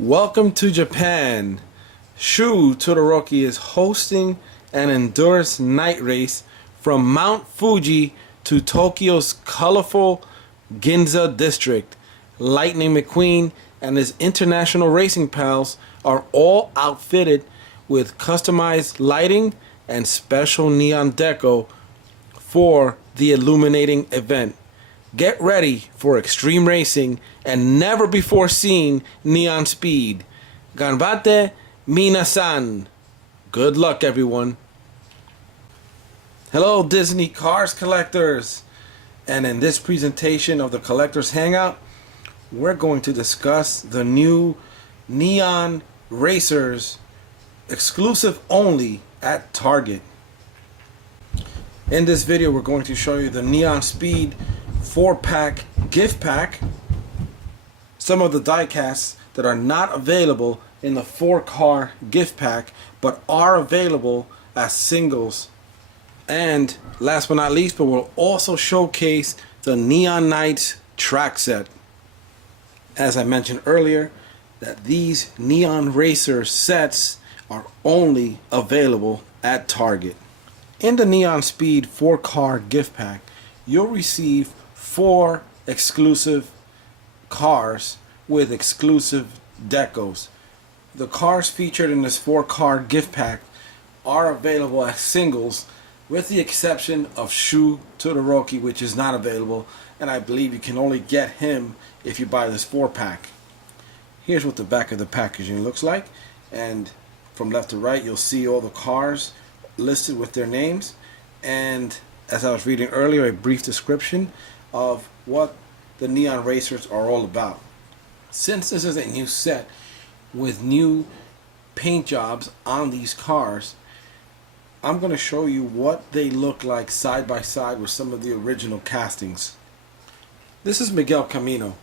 Welcome to Japan. Shu Todoroki is hosting an endurance night race from Mount Fuji to Tokyo's colorful Ginza district. Lightning McQueen and his international racing pals are all outfitted with customized lighting and special neon deco for the illuminating event. Get ready for extreme racing and never before seen neon speed. Ganbate minasan. Good luck, everyone. Hello, Disney Cars collectors. And in this presentation of the Collectors Hangout, we're going to discuss the new Neon Racers, exclusive only at Target. In this video, we're going to show you the Neon Speed 4-pack gift pack, some of the diecasts that are not available in the 4-car gift pack but are available as singles, and last but not least, but we'll also showcase the Neon Knights track set. As I mentioned earlier, that these Neon Racer sets are only available at Target. In the Neon Speed 4-car gift pack, you'll receive 4 exclusive cars with exclusive decos. The cars featured in this 4-car gift pack are available as singles, with the exception of Shu Todoroki, which is not available, and I believe you can only get him if you buy this 4-pack. Here's what the back of the packaging looks like, and from left to right you'll see all the cars listed with their names, and as I was reading earlier, a brief description of what the Neon Racers are all about. Since this is a new set with new paint jobs on these cars, I'm going to show you what they look like side by side with some of the original castings. This is Miguel Camino,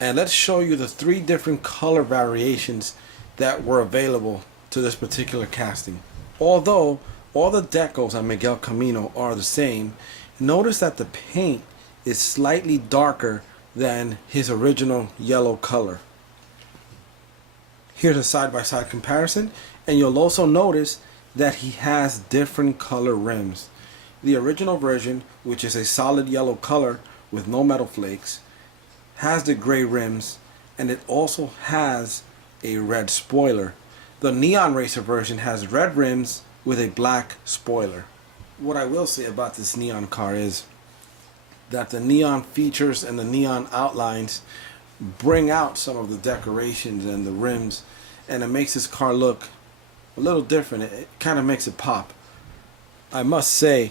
and let's show you the 3 different color variations that were available to this particular casting. Although all the decos on Miguel Camino are the same, notice that the paint is slightly darker than his original yellow color. Here's a side-by-side comparison, and you'll also notice that he has different color rims. The original version, which is a solid yellow color with no metal flakes, has the gray rims, and it also has a red spoiler. The Neon Racer version has red rims with a black spoiler. What I will say about this neon car is that the neon features and the neon outlines bring out some of the decorations and the rims, and it makes this car look a little different. It kind of makes it pop. I must say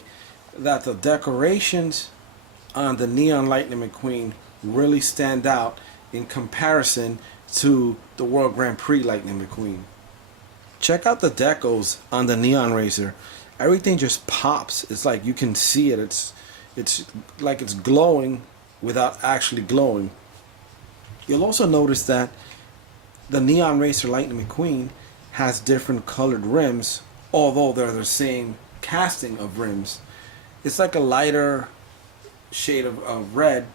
that the decorations on the Neon Lightning McQueen really stand out in comparison to the World Grand Prix Lightning McQueen. Check out the decos on the Neon Racer. Everything just pops. It's like you can see it. It's like it's glowing without actually glowing. You'll also notice that the Neon Racer Lightning McQueen has different colored rims, although they're the same casting of rims. It's like a lighter shade of red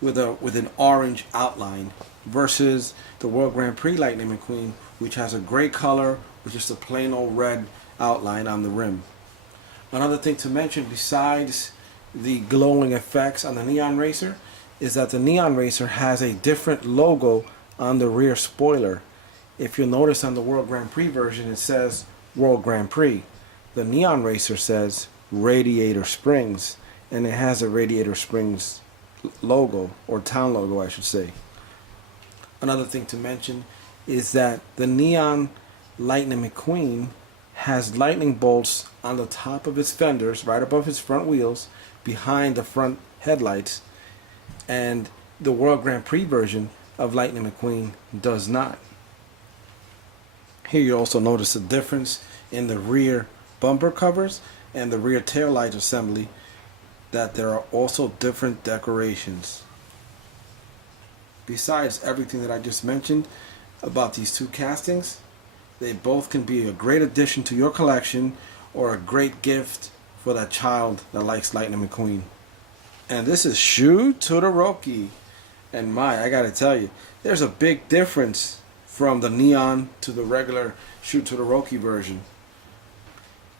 with an orange outline, versus the World Grand Prix Lightning McQueen, which has a gray color with just a plain old red outline on the rim. Another thing to mention besides the glowing effects on the Neon Racer is that the Neon Racer has a different logo on the rear spoiler. If you'll notice on the World Grand Prix version, it says World Grand Prix. The Neon Racer says Radiator Springs, and it has a Radiator Springs logo, or town logo I should say. Another thing to mention is that the Neon Lightning McQueen has lightning bolts on the top of his fenders, right above his front wheels, behind the front headlights, and the World Grand Prix version of Lightning McQueen does not. Here you also notice a difference in the rear bumper covers and the rear taillight assembly, that there are also different decorations. Besides everything that I just mentioned about these 2 castings, they both can be a great addition to your collection or a great gift for that child that likes Lightning McQueen. And this is Shu Todoroki. And I gotta tell you, there's a big difference from the Neon to the regular Shoot Todoroki version.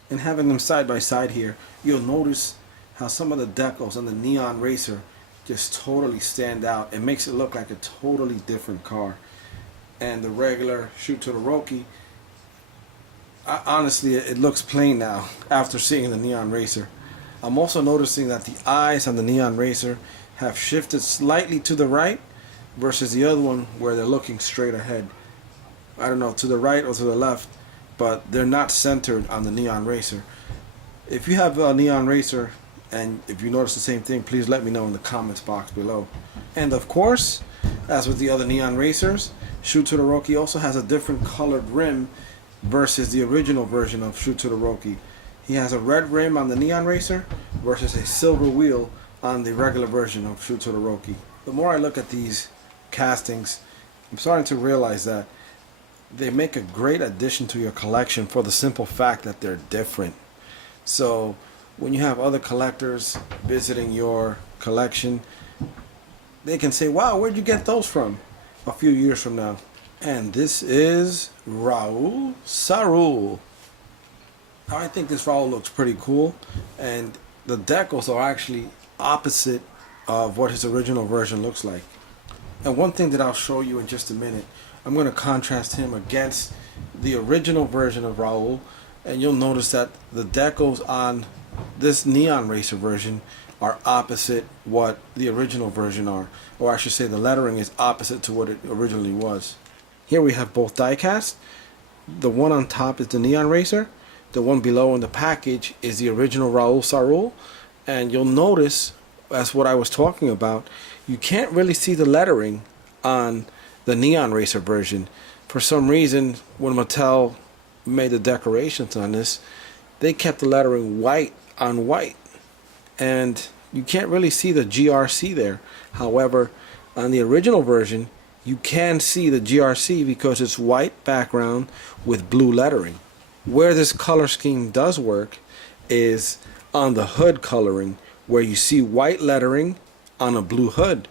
And having them side by side here, you'll notice how some of the decals on the Neon Racer just totally stand out. It makes it look like a totally different car. And the regular Shoot Todoroki, honestly, it looks plain now after seeing the Neon Racer. I'm also noticing that the eyes on the Neon Racer have shifted slightly to the right versus the other one where they're looking straight ahead. I don't know, to the right or to the left, but they're not centered on the Neon Racer. If you have a Neon Racer and if you notice the same thing, please let me know in the comments box below. And of course, as with the other Neon Racers, Shoot Todoroki also has a different colored rim versus the original version of Shoot Todoroki. He has a red rim on the Neon Racer versus a silver wheel on the regular version of Shoot Todoroki. The more I look at these castings, I'm starting to realize that they make a great addition to your collection for the simple fact that they're different. So when you have other collectors visiting your collection, they can say, wow, where'd you get those from a few years from now? And this is Raoul Sorrel. I think this Raoul looks pretty cool, and the decals are actually opposite of what his original version looks like. And one thing that I'll show you in just a minute, I'm going to contrast him against the original version of Raoul, and you'll notice that the decals on this Neon Racer version are opposite what the original version are, or I should say the lettering is opposite to what it originally was. Here we have both diecast. The one on top is the Neon Racer. The one below in the package is the original Raoul Sorrel. And you'll notice, that's what I was talking about, you can't really see the lettering on the Neon Racer version. For some reason, when Mattel made the decorations on this, they kept the lettering white on white. And you can't really see the GRC there. However, on the original version, you can see the GRC because it's white background with blue lettering. Where this color scheme does work is on the hood coloring, where you see white lettering on a blue hood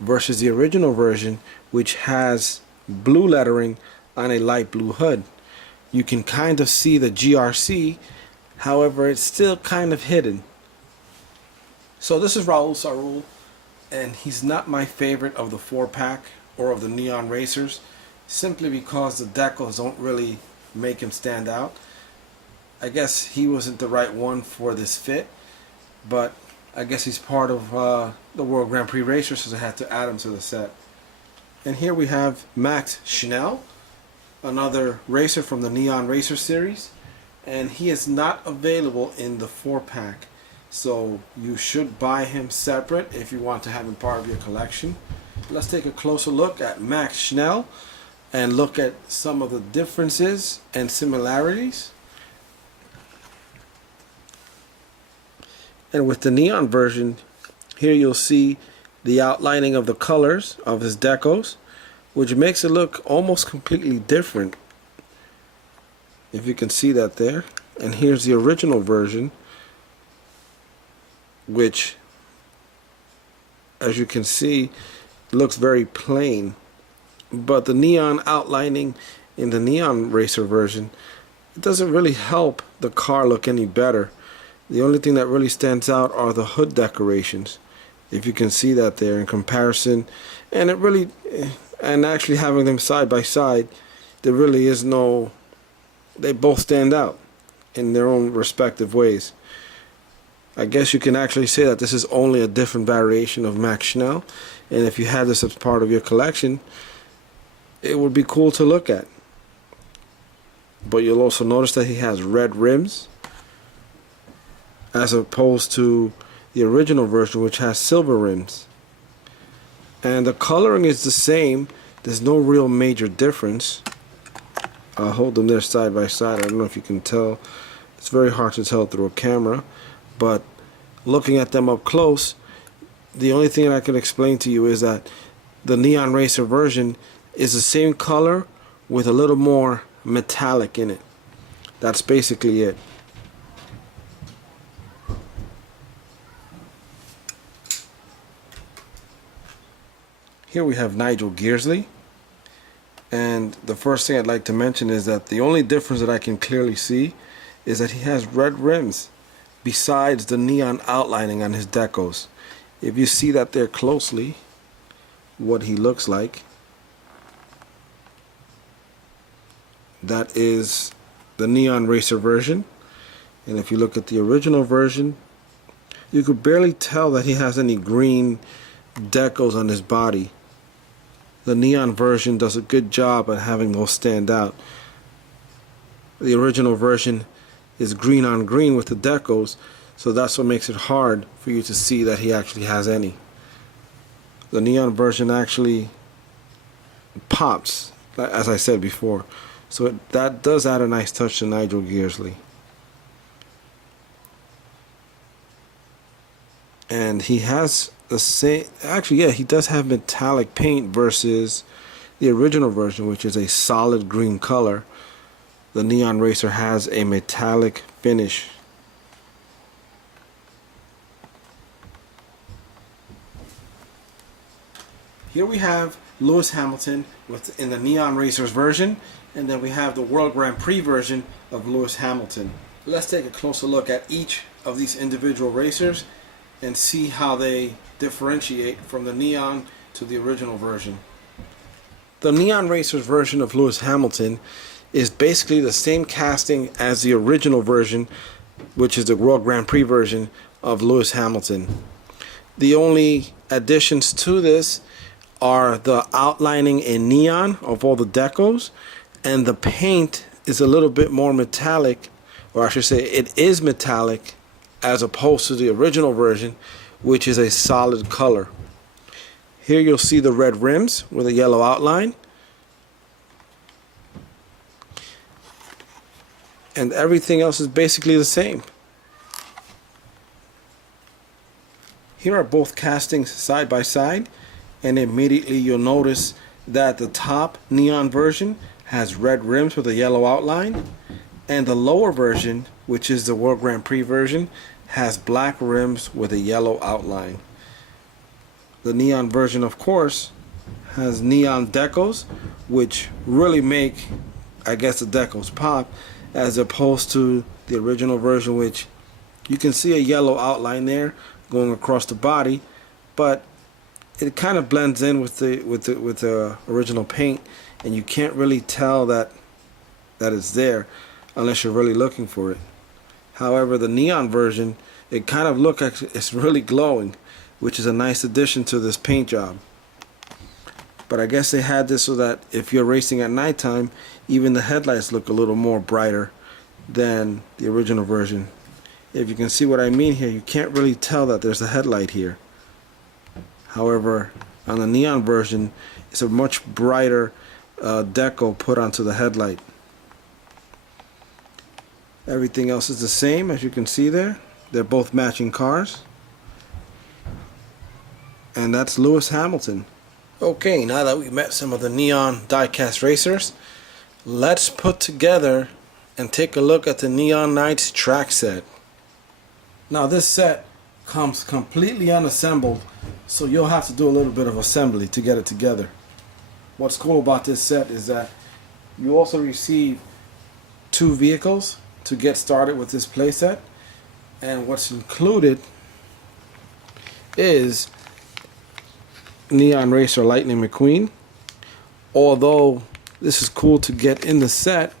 versus the original version, which has blue lettering on a light blue hood. You can kind of see the GRC, however it's still kind of hidden. So this is Raoul Sorrel, and he's not my favorite of the 4-pack or of the Neon Racers, simply because the decals don't really make him stand out. I guess he wasn't the right one for this fit, but I guess he's part of the World Grand Prix Racers, so I had to add him to the set. And here we have Max Schnell, another racer from the Neon Racer series, and he is not available in the 4-pack, so you should buy him separate if you want to have him part of your collection. Let's take a closer look at Max Schnell and look at some of the differences and similarities. And with the Neon version, here you'll see the outlining of the colors of his decals, which makes it look almost completely different, if you can see that there. And here's the original version, which, as you can see, looks very plain. But the neon outlining in the Neon Racer version, it doesn't really help the car look any better. The only thing that really stands out are the hood decorations, if you can see that there in comparison. And it really, and actually having them side by side, there really is no, they both stand out in their own respective ways. I guess you can actually say that this is only a different variation of Max Schnell, and if you had this as part of your collection, it would be cool to look at. But you'll also notice that he has red rims, as opposed to the original version, which has silver rims. And the coloring is the same. There's no real major difference. I'll hold them there side by side. I don't know if you can tell. It's very hard to tell through a camera, but looking at them up close, the only thing I can explain to you is that the Neon Racer version is the same color with a little more metallic in it. That's basically it. Here we have Nigel Gearsley, And the first thing I'd like to mention is that the only difference that I can clearly see is that he has red rims besides the neon outlining on his decals. If you see that there closely, what he looks like, that is the Neon Racer version. And if you look at the original version, you could barely tell that he has any green decals on his body. The Neon version does a good job at having those stand out. The original version is green on green with the decals, so that's what makes it hard for you to see that he actually has any. The Neon version actually pops, as I said before, so that does add a nice touch to Nigel Gearsley. And he has the same, actually, yeah, he does have metallic paint versus the original version, which is a solid green color. The Neon Racer has a metallic finish. Here we have Lewis Hamilton in the Neon Racers version, and then we have the World Grand Prix version of Lewis Hamilton. Let's take a closer look at each of these individual racers and see how they differentiate from the Neon to the original version. The Neon Racers version of Lewis Hamilton is basically the same casting as the original version, which is the World Grand Prix version of Lewis Hamilton. The only additions to this are the outlining in neon of all the decals, and the paint is a little bit more metallic, or I should say it is metallic, as opposed to the original version, which is a solid color. Here you'll see the red rims with a yellow outline, and everything else is basically the same. Here are both castings side by side, and immediately you'll notice that the top Neon version has red rims with a yellow outline, and the lower version, which is the World Grand Prix version, has black rims with a yellow outline. The Neon version, of course, has neon decals, which really make, I guess, the decals pop, as opposed to the original version, which you can see a yellow outline there going across the body, but it kind of blends in with the original paint, and you can't really tell that it's there unless you're really looking for it. However, the Neon version, it kind of looks like it's really glowing, which is a nice addition to this paint job. But I guess they had this so that if you're racing at nighttime, even the headlights look a little more brighter than the original version. If you can see what I mean here, you can't really tell that there's a headlight here. However, on the Neon version, it's a much brighter decal put onto the headlight. Everything else is the same, as you can see there. They're both matching cars. And that's Lewis Hamilton. Okay, now that we've met some of the Neon die-cast racers, let's put together and take a look at the Neon Knights track set. Now this set comes completely unassembled, so you'll have to do a little bit of assembly to get it together. What's cool about this set is that you also receive 2 vehicles to get started with this playset, and what's included is Neon Racer Lightning McQueen. Although this is cool to get in the set,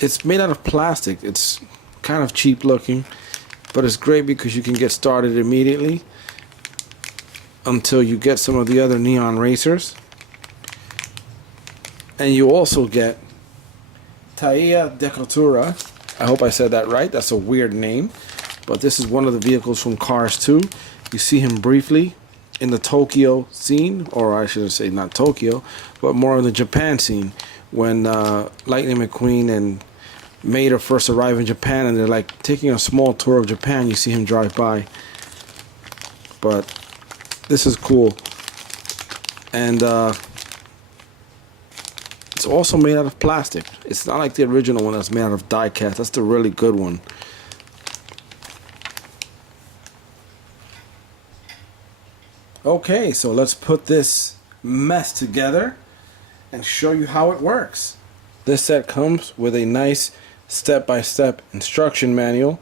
it's made out of plastic. It's kind of cheap looking, but it's great because you can get started immediately until you get some of the other Neon Racers. And you also get Taia de Cultura. I hope I said that right. That's a weird name, but this is one of the vehicles from Cars 2. You see him briefly in the Tokyo scene, or I should say not Tokyo, but more of the Japan scene, when Lightning McQueen and Mater first arrive in Japan, and they're like taking a small tour of Japan. You see him drive by. But this is cool, and it's also made out of plastic. It's not like the original one that's made out of die cast. That's the really good one. Okay, so let's put this mess together and show you how it works. This set comes with a nice step-by-step instruction manual,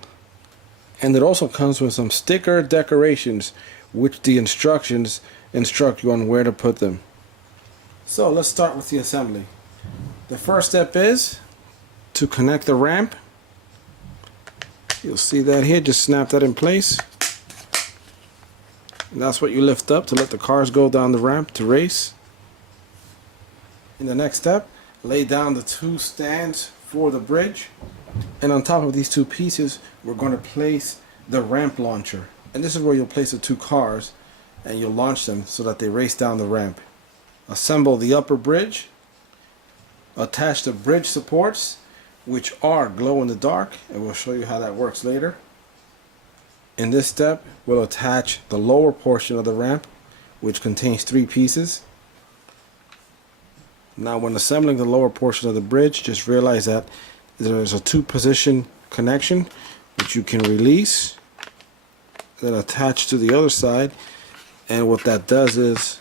and it also comes with some sticker decorations which the instructions instruct you on where to put them. So let's start with the assembly. The first step is to connect the ramp. You'll see that here, just snap that in place. And that's what you lift up to let the cars go down the ramp to race. In the next step, lay down the two stands for the bridge, and on top of these two pieces we're going to place the ramp launcher, and this is where you'll place the two cars and you'll launch them so that they race down the ramp. Assemble the upper bridge, attach the bridge supports which are glow in the dark, and we'll show you how that works later. In this step we'll attach the lower portion of the ramp, which contains three pieces. Now when assembling the lower portion of the bridge, just realize that there's a two-position connection which you can release, then attach to the other side, and what that does is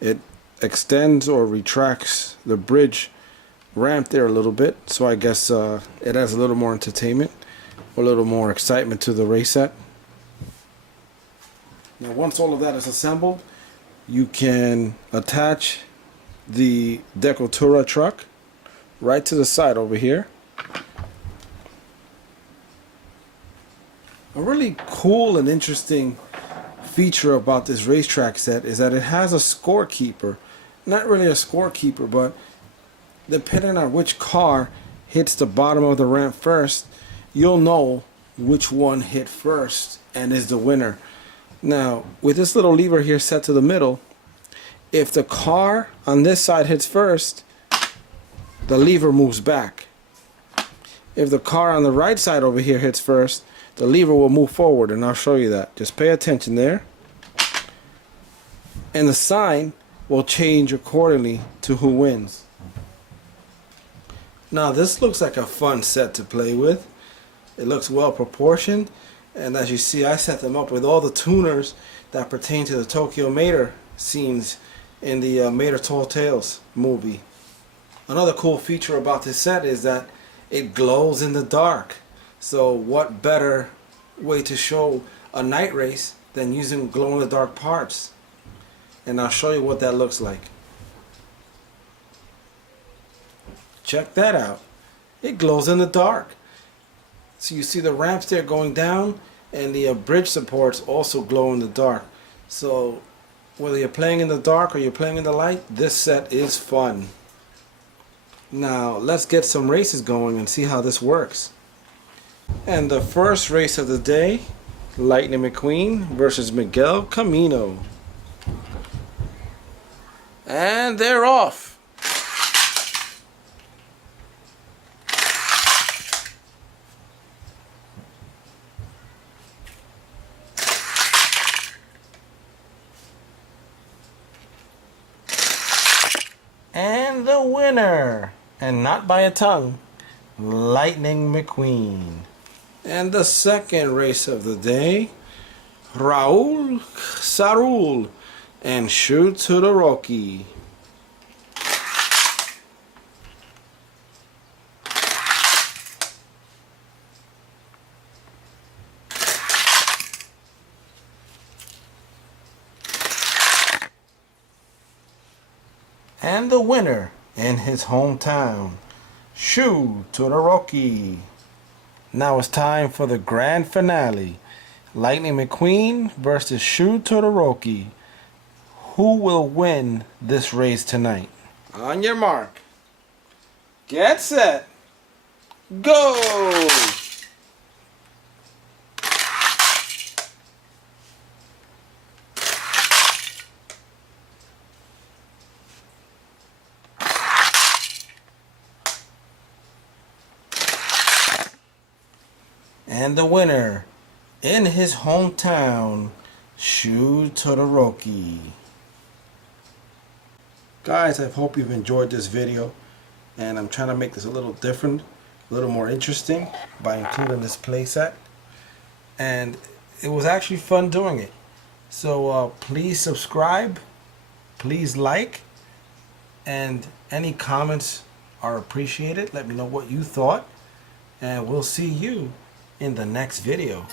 it extends or retracts the bridge ramp there a little bit, so I guess it adds a little more entertainment, a little more excitement to the race set. Now once all of that is assembled, you can attach the Decotura truck right to the side over here. A really cool and interesting feature about this racetrack set is that it has a scorekeeper. Not really a scorekeeper, but depending on which car hits the bottom of the ramp first, you'll know which one hit first and is the winner. Now with this little lever here set to the middle, if the car on this side hits first, the lever moves back. If the car on the right side over here hits first, the lever will move forward, and I'll show you that. Just pay attention there. And the sign will change accordingly to who wins. Now this looks like a fun set to play with. It looks well proportioned, and as you see, I set them up with all the tuners that pertain to the Tokyo Mater scenes in the Mater Tall Tales movie. Another cool feature about this set is that it glows in the dark. So what better way to show a night race than using glow in the dark parts? And I'll show you what that looks like. Check that out. It glows in the dark. So you see the ramps there going down, and the bridge supports also glow in the dark. So whether you're playing in the dark or you're playing in the light, this set is fun. Now let's get some races going and see how this works. And the first race of the day, Lightning McQueen versus Miguel Camino. And they're off. And the winner, and not by a tongue, Lightning McQueen. And the second race of the day, Raoul Sorrel and Shoot to the Rocky. And the winner in his hometown, Shoot to the Rocky. Now it's time for the grand finale. Lightning McQueen versus Shoot to the Rocky. Who will win this race tonight? On your mark. Get set. Go! And the winner in his hometown, Shoot to the Rocky. Guys, I hope you've enjoyed this video, and I'm trying to make this a little different, a little more interesting by including this playset, and it was actually fun doing it. So please subscribe, please like, and any comments are appreciated. Let me know what you thought, and we'll see you in the next video.